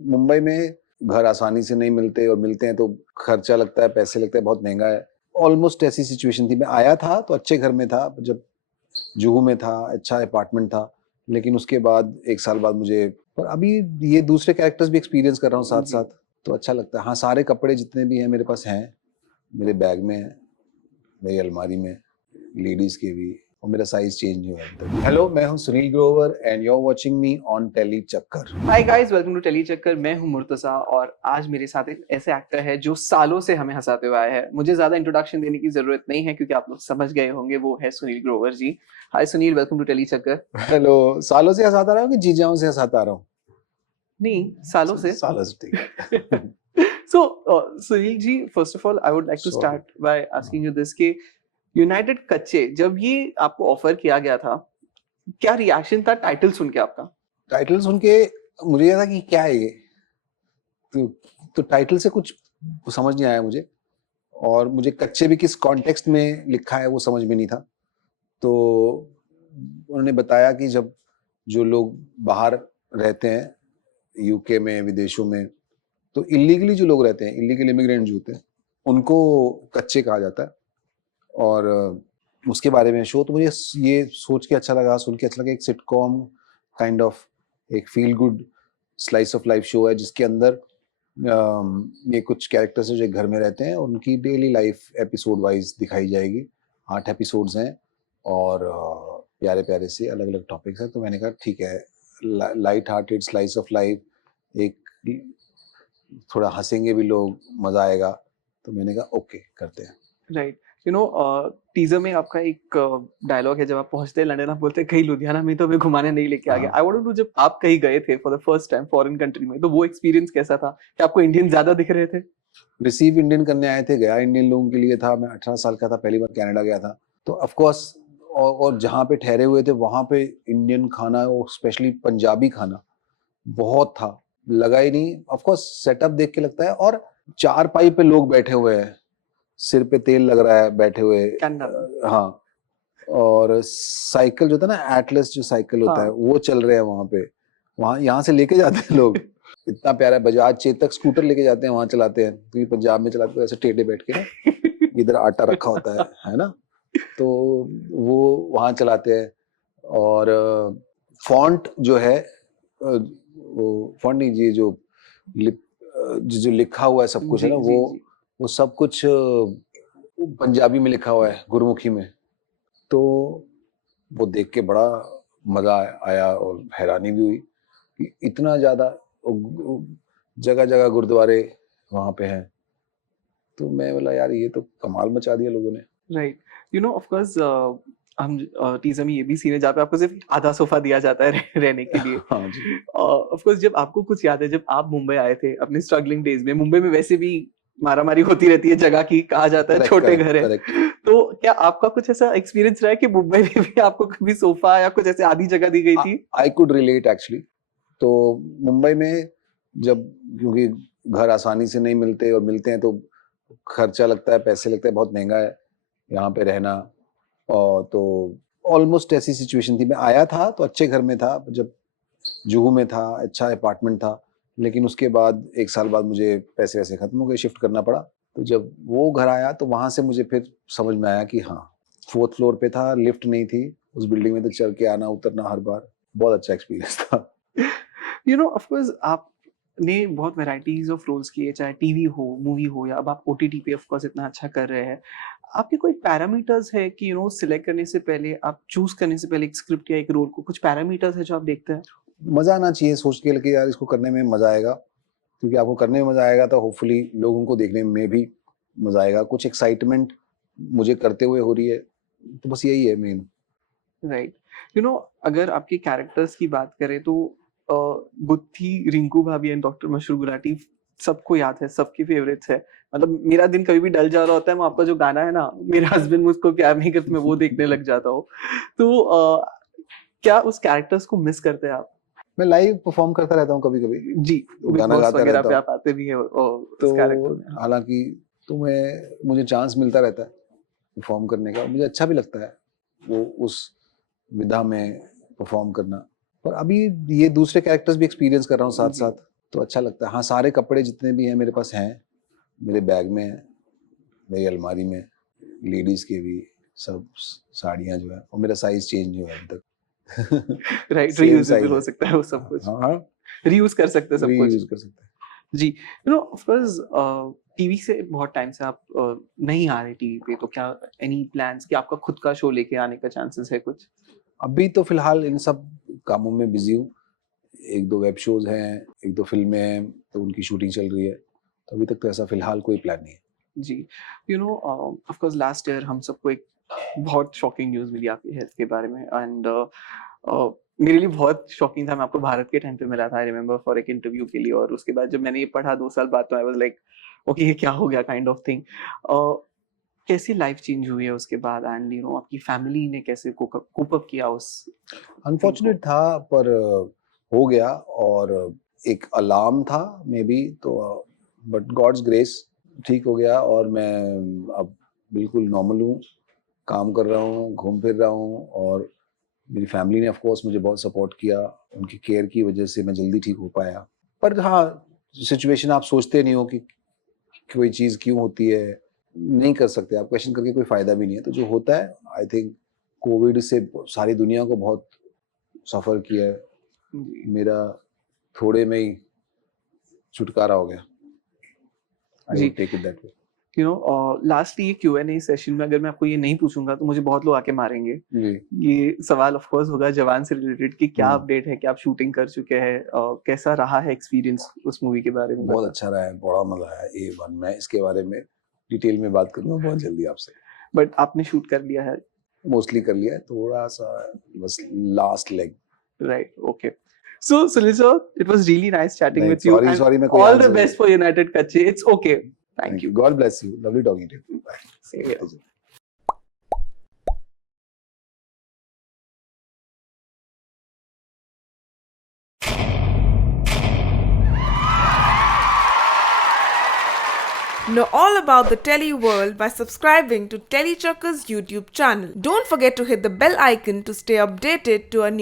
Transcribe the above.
मुंबई में घर आसानी से नहीं मिलते और मिलते हैं तो खर्चा लगता है, पैसे लगते हैं, बहुत महंगा है। ऑलमोस्ट ऐसी सिचुएशन थी। मैं आया था तो अच्छे घर में था, जब जुहू में था, अच्छा अपार्टमेंट था, लेकिन उसके बाद 1 साल बाद मुझे, पर अभी ये दूसरे कैरेक्टर्स भी एक्सपीरियंस कर रहा हूँ साथ साथ, तो अच्छा लगता है। हाँ, सारे कपड़े जितने भी हैं मेरे पास हैं, मेरे बैग में है, मेरी अलमारी में, लेडीज के भी, और मेरा साइज चेंज हुआ है। हेलो, मैं हूं Sunil Grover and you are watching me on Tele Chakkar. Hi guys, welcome to Tele Chakkar. मैं हूं मुर्तजा और आज मेरे साथ एक ऐसे एक्टर है जो सालों से हमें हंसाते हुए आए हैं। मुझे ज्यादा इंट्रोडक्शन देने की जरूरत नहीं है क्योंकि आप लोग समझ गए होंगे, वो है सुनील ग्रोवर जी। हाय सुनील, वेलकम टू टेली चक्कर। हेलो, सालों से हंसाता रहा हूँ कि जीजाओं से हंसाता रहा हूँ? नहीं, सालों से। सालों से, ठीक है। So Sunil ji, first of all I would like to start by asking you this कि यूनाइटेड कच्चे जब ये आपको ऑफर किया गया था, क्या रिएक्शन था टाइटल सुन के आपका? टाइटल सुन के मुझे ये था कि क्या है ये, तो, तो टाइटल से कुछ समझ नहीं आया मुझे, और मुझे कच्चे भी किस कॉन्टेक्स्ट में लिखा है वो समझ में नहीं था। तो उन्होंने बताया कि जब जो लोग बाहर रहते हैं, यूके में, विदेशों में, तो इलीगली जो लोग रहते हैं, इलीगल इमिग्रेंट जो होते हैं, उनको कच्चे कहा जाता है। और उसके बारे में शो, तो मुझे ये सोच के अच्छा लगा, सुन के अच्छा लगा। एक सिटकॉम काइंड ऑफ, एक feel good slice of life show है, जिसके अंदर ये कुछ कैरेक्टर्स है जो घर में रहते हैं, उनकी डेली लाइफ एपिसोड वाइज दिखाई जाएगी। 8 एपिसोड्स हैं और प्यारे प्यारे से अलग अलग टॉपिक्स हैं। तो मैंने कहा ठीक है, light hearted slice of life, एक थोड़ा हंसेंगे भी लोग, मजा आएगा। तो मैंने कहा ओके, करते हैं। राइट। यू नो, टीजर में आपका एक डायलॉग है, जब आप पहुंचते हैं लंदन, आप बोलते हैं कहीं लुधियाना में तो हमें घुमाने नहीं लेके आ गया। आई वांट टू, जब आप कहीं गए थे for the first time foreign country में, तो वो एक्सपीरियंस कैसा था? क्या आपको इंडियन ज्यादा दिख रहे थे? रिसीव इंडियन करने आए थे, गया इंडियन लोगों के लिए था। मैं 18 साल का था, पहली बार कनाडा गया था, तो ऑफ कोर्स, और जहाँ पे ठहरे हुए थे वहाँ पे इंडियन खाना, और स्पेशली पंजाबी खाना बहुत था, लगा ही नहीं। ऑफ कोर्स सेटअप देख के लगता है, और 4 पाई पे लोग बैठे हुए हैं, सिर पे तेल लग रहा है बैठे हुए। हाँ, और साइकिल जो था ना, एटलस जो साइकिल होता है, वो चल रहे हैं वहां पे, वहां यहाँ से लेके जाते हैं लोग। इतना प्यारा बजाज चेतक स्कूटर लेके जाते हैं, वहां चलाते हैं, क्योंकि पंजाब में चलाते हैं ऐसे टेढ़े बैठ के ना, इधर आटा रखा होता है ना, तो वो वहां चलाते हैं। और फॉन्ट जो है, वो फॉन्ट नहीं जी, जो लिखा हुआ है सब कुछ है ना, वो सब कुछ पंजाबी में लिखा हुआ है, गुरमुखी में। तो वो देख के बड़ा मजा आया, और हैरानी भी हुई कि इतना ज्यादा जगह जगह गुरुद्वारे वहां पे हैं। तो मैं बोला यार, ये तो कमाल मचा दिया लोगों ने। Right. You know, of course हम टीजर में ये भी सीन है जहाँ पे आपको सिर्फ आधा सोफा दिया जाता है रहने के लिए। हाँ जी। ऑफ कोर्स, जब आपको कुछ याद है जब आप मुंबई आए थे अपने स्ट्रगलिंग डेज में, मुंबई में वैसे भी मारामारी होती रहती है जगह की, कहा जाता है छोटे घर है, तो क्या आपका कुछ ऐसा एक्सपीरियंस रहा है कि मुंबई में भी आपको कभी सोफा या कुछ ऐसे आधी जगह दी गई थी? I could relate actually. तो मुंबई में जब, क्योंकि घर आसानी से नहीं मिलते, और मिलते हैं तो खर्चा लगता है, पैसे लगते हैं, बहुत महंगा है यहाँ पे रहना। और तो ऑलमोस्ट ऐसी सिचुएशन थी। मैं आया था तो अच्छे घर में था, जब जुहू में था, अच्छा अपार्टमेंट था, लेकिन उसके बाद 1 साल बाद मुझे पैसे वैसे खत्म हो गए, शिफ्ट करना पड़ा। तो जब वो घर आया तो वहां से मुझे फिर समझ में आया कि हाँ, 4th फ्लोर पे था, लिफ्ट नहीं थी उस बिल्डिंग में, तो चल के आना उतरना हर बार, बहुत अच्छा एक्सपीरियंस था। यू नो, ऑफ कोर्स आपने बहुत वैरायटीज ऑफ रोल्स किए, चाहे टीवी हो, मूवी हो, या अब आप ओटीटी पे ऑफ कोर्स इतना अच्छा कर रहे हैं। आपके कोई पैरामीटर्स है कि सिलेक्ट करने से पहले, आप चूज करने से पहले एक स्क्रिप्ट या एक रोल को, कुछ पैरामीटर्स है जो आप देखते हैं? मजा आना चाहिए, सोच के कि यार इसको करने में मजा आएगा, क्योंकि आपको करने में मजा आएगा तो होपफुली लोगों को देखने में भी मजा आएगा। कुछ एक्साइटमेंट मुझे करते हुए हो रही है, तो बस यही है मेन। राइट। यू नो, अगर आपके कैरेक्टर्स की बात करें तो गुत्थी, रिंकू भाभी एंड डॉक्टर मशरूर गुलाटी सबको याद है, सबकी फेवरेट्स है। मतलब मेरा दिन कभी भी डल जा रहा होता है, मैं आपका जो गाना है ना, मेरे हस्बैंड मुझको प्यार नहीं करते, मैं वो देखने लग जाता हूँ। तो क्या उस कैरेक्टर्स को मिस करते हैं आप? मैं लाइव परफॉर्म करता रहता हूँ कभी कभी जी, तो बिग गाना बॉस गाता वगैरह रहता पे हूँ। आप आते भी हैं उस कैरेक्टर तो में। हालांकि, तो मुझे चांस मिलता रहता है परफॉर्म करने का, मुझे अच्छा भी लगता है वो उस विधा में परफॉर्म करना। पर अभी ये दूसरे कैरेक्टर्स भी एक्सपीरियंस कर रहा हूँ साथ साथ, तो अच्छा लगता है। हाँ, सारे कपड़े जितने भी हैं मेरे पास हैं, मेरे बैग में हैं, मेरी अलमारी में, लेडीज़ के भी सब साड़ियाँ जो है, और मेरा साइज़ चेंज नहीं हुआ अभी तक। राइट, सेम रीयूजेबल साइज़ हो है। सकता है वो सब कुछ, हाँ, हाँ, रीयूज कर सकते हैं सब कुछ। रीयूज़ कर सकते हैं। जी, you know of course TV से बहुत टाइम से आप नहीं आ रहे टीवी पे, तो क्या एनी प्लान्स कि आपका खुद का शो लेके आने का चांसेस है कुछ? अभी तो फ़िलहाल इन सब कामों में बिज़ी हूँ। 1-2 वेब शोज़ हैं, 1-2 फ़िल्में हैं, तो उनकी शूटिंग चल रही है। तो अभी तक तो ऐसा फ़िलहाल कोई प्लान नहीं है। जी, you know of course last year हम सबको एक बहुत शॉकिंग न्यूज़ मिली आपकी हेल्थ के बारे में, एंड मेरे लिए बहुत शॉकिंग था। मैं आपको भारत के टाइम पे मिला था, आई रिमेंबर, फॉर एक इंटरव्यू के लिए, और उसके बाद जब मैंने ये पढ़ा 2 साल बाद, तो आई वाज़ लाइक ओके, ये क्या हो गया काइंड ऑफ थिंग। कैसी लाइफ चेंज हुई है उसके बाद, एंड यू नो आपकी फैमिली ने कैसे कोप अप किया उस थिंग को? अनफॉर्चुनेट था, पर हो गया, और एक अलार्म था मे बी, तो बट गॉड्स ग्रेस ठीक हो गया, और मैं अब बिल्कुल नॉर्मल हूँ, काम कर रहा हूँ, घूम फिर रहा हूँ, और मेरी फैमिली ने ऑफ कोर्स मुझे बहुत सपोर्ट किया। उनकी केयर की वजह से मैं जल्दी ठीक हो पाया। पर हाँ, सिचुएशन आप सोचते नहीं हो कि कोई चीज़ क्यों होती है, नहीं कर सकते आप, क्वेश्चन करके कोई फ़ायदा भी नहीं है। तो जो होता है, आई थिंक कोविड से सारी दुनिया को बहुत सफ़र किया है। जी, मेरा थोड़े में ही छुटकारा हो गया। आई जी। Would take it that way. You know lastly ये Q&A सेशन में अगर मैं आपको ये नहीं पूछूंगा तो मुझे बहुत लोग आके मारेंगे। जी। ये सवाल ऑफ कोर्स होगा जवान से रिलेटेड कि क्या हम्म। अपडेट है, क्या आप शूटिंग कर चुके हैं, कैसा रहा है एक्सपीरियंस उस मूवी के बारे में बहुत बता। अच्छा रहा है, बड़ा मज़ा आया A1। मैं इसके बारे में डिटेल में बात करूँगा बहुत जल्दी आपसे। बट आपने शूट कर लिया है, मोस्टली कर लिया है, थोड़ा-सा बस last leg. Right? Okay, so Sunil sir, it was really nice chatting नहीं, with you, sorry, and sorry, मैं कोई all the answer best for United Kacche. It's okay, thank thank you. You. God bless you. Lovely talking to you. Bye. Same here. Know all about the Tele world by subscribing to Telechuckers YouTube channel. Don't forget to hit the bell icon to stay updated to our new